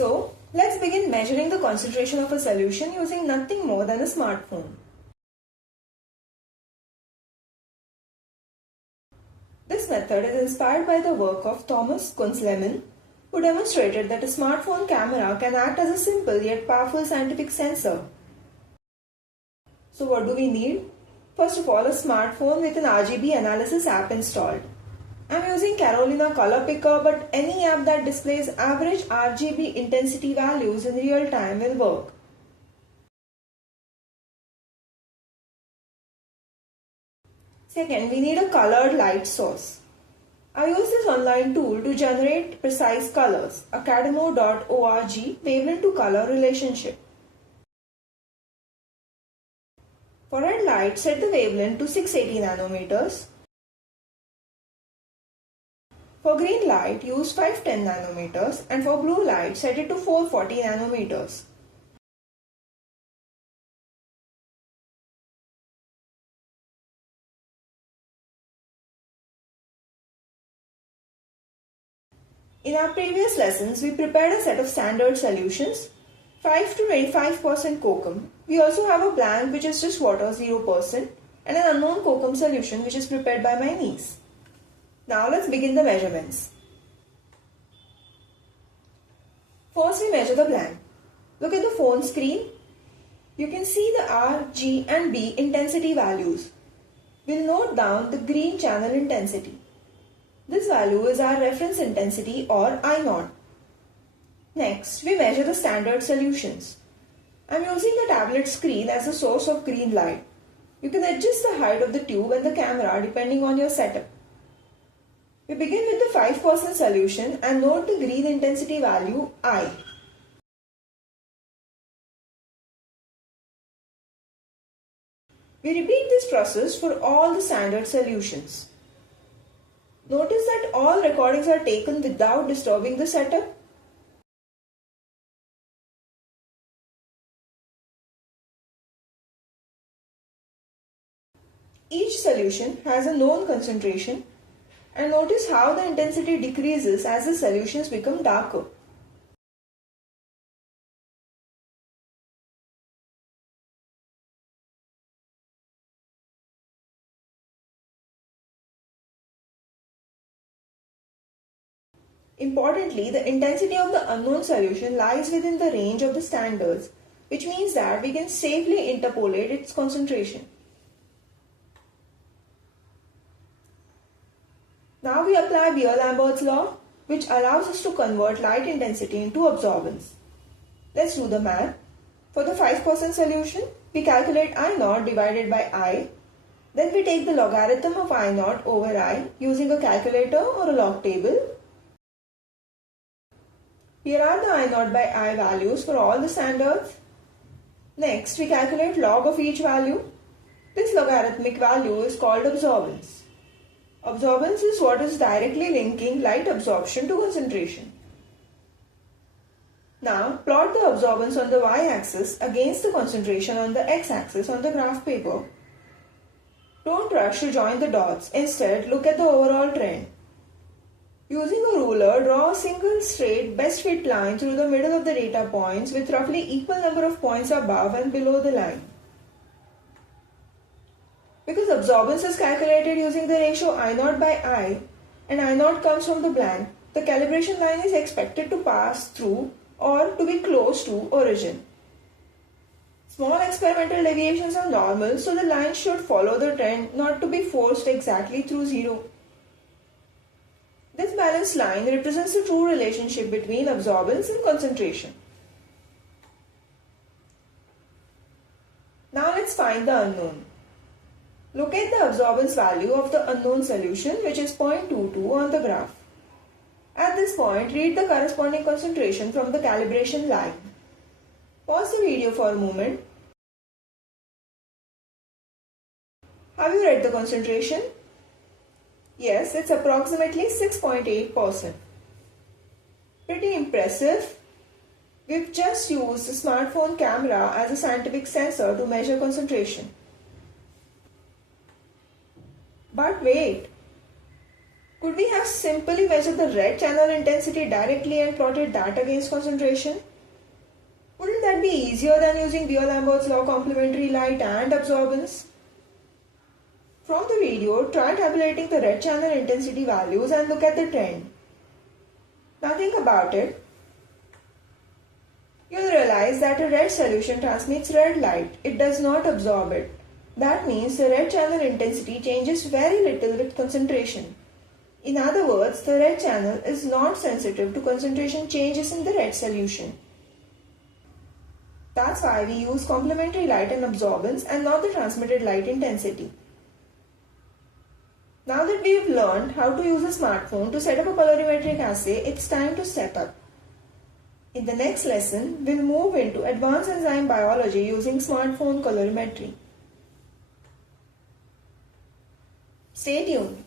So, let's begin measuring the concentration of a solution using nothing more than a smartphone. This method is inspired by the work of Thomas Kunz-Lehmann, who demonstrated that a smartphone camera can act as a simple yet powerful scientific sensor. So what do we need? First of all, a smartphone with an RGB analysis app installed. I'm using Carolina Color Picker, but any app that displays average RGB intensity values in real time will work. Second, we need a colored light source. I use this online tool to generate precise colors, academo.org wavelength to color relationship. For red light, set the wavelength to 680 nanometers. For green light, use 510 nanometers, and for blue light, set it to 440 nanometers. In our previous lessons, we prepared a set of standard solutions, 5 to 25% kokum. We also have a blank which is just water 0% and an unknown kokum solution which is prepared by my niece. Now let's begin the measurements. First we measure the blank. Look at the phone screen. You can see the R, G and B intensity values. We'll note down the green channel intensity. This value is our reference intensity or I0. Next, we measure the standard solutions. I'm using the tablet screen as a source of green light. You can adjust the height of the tube and the camera depending on your setup. We begin with the 5% solution and note the green intensity value I. We repeat this process for all the standard solutions. Notice that all recordings are taken without disturbing the setup. Each solution has a known concentration, and notice how the intensity decreases as the solutions become darker. Importantly, the intensity of the unknown solution lies within the range of the standards, which means that we can safely interpolate its concentration. Now we apply Lambert's law, which allows us to convert light intensity into absorbance. Let's do the math. For the 5% solution, we calculate I0 divided by I. Then we take the logarithm of I0 over I using a calculator or a log table. Here are the I0 by I values for all the standards. Next, we calculate log of each value. This logarithmic value is called absorbance. Absorbance is what is directly linking light absorption to concentration. Now, plot the absorbance on the y-axis against the concentration on the x-axis on the graph paper. Don't rush to join the dots. Instead, look at the overall trend. Using a ruler, draw a single straight best fit line through the middle of the data points with roughly equal number of points above and below the line. Because absorbance is calculated using the ratio I0 by I and I0 comes from the blank, the calibration line is expected to pass through or to be close to origin. Small experimental deviations are normal, so the line should follow the trend, not to be forced exactly through zero. This balanced line represents the true relationship between absorbance and concentration. Now let's find the unknown. Locate the absorbance value of the unknown solution, which is 0.22 on the graph. At this point, read the corresponding concentration from the calibration line. Pause the video for a moment. Have you read the concentration? Yes, it's approximately 6.8%. Pretty impressive. We've just used a smartphone camera as a scientific sensor to measure concentration. But wait, Could we have simply measured the red channel intensity directly and plotted that against concentration? Wouldn't that be easier than using Lambert's law, complementary light and absorbance? From the video, try tabulating the red channel intensity values and look at the trend. Now think about it. You'll realize that a red solution transmits red light. It does not absorb it. That means the red channel intensity changes very little with concentration. In other words, the red channel is not sensitive to concentration changes in the red solution. That's why we use complementary light and absorbance and not the transmitted light intensity. Now that we've learned how to use a smartphone to set up a colorimetric assay, it's time to step up. In the next lesson, we'll move into advanced enzyme biology using smartphone colorimetry. Stay tuned.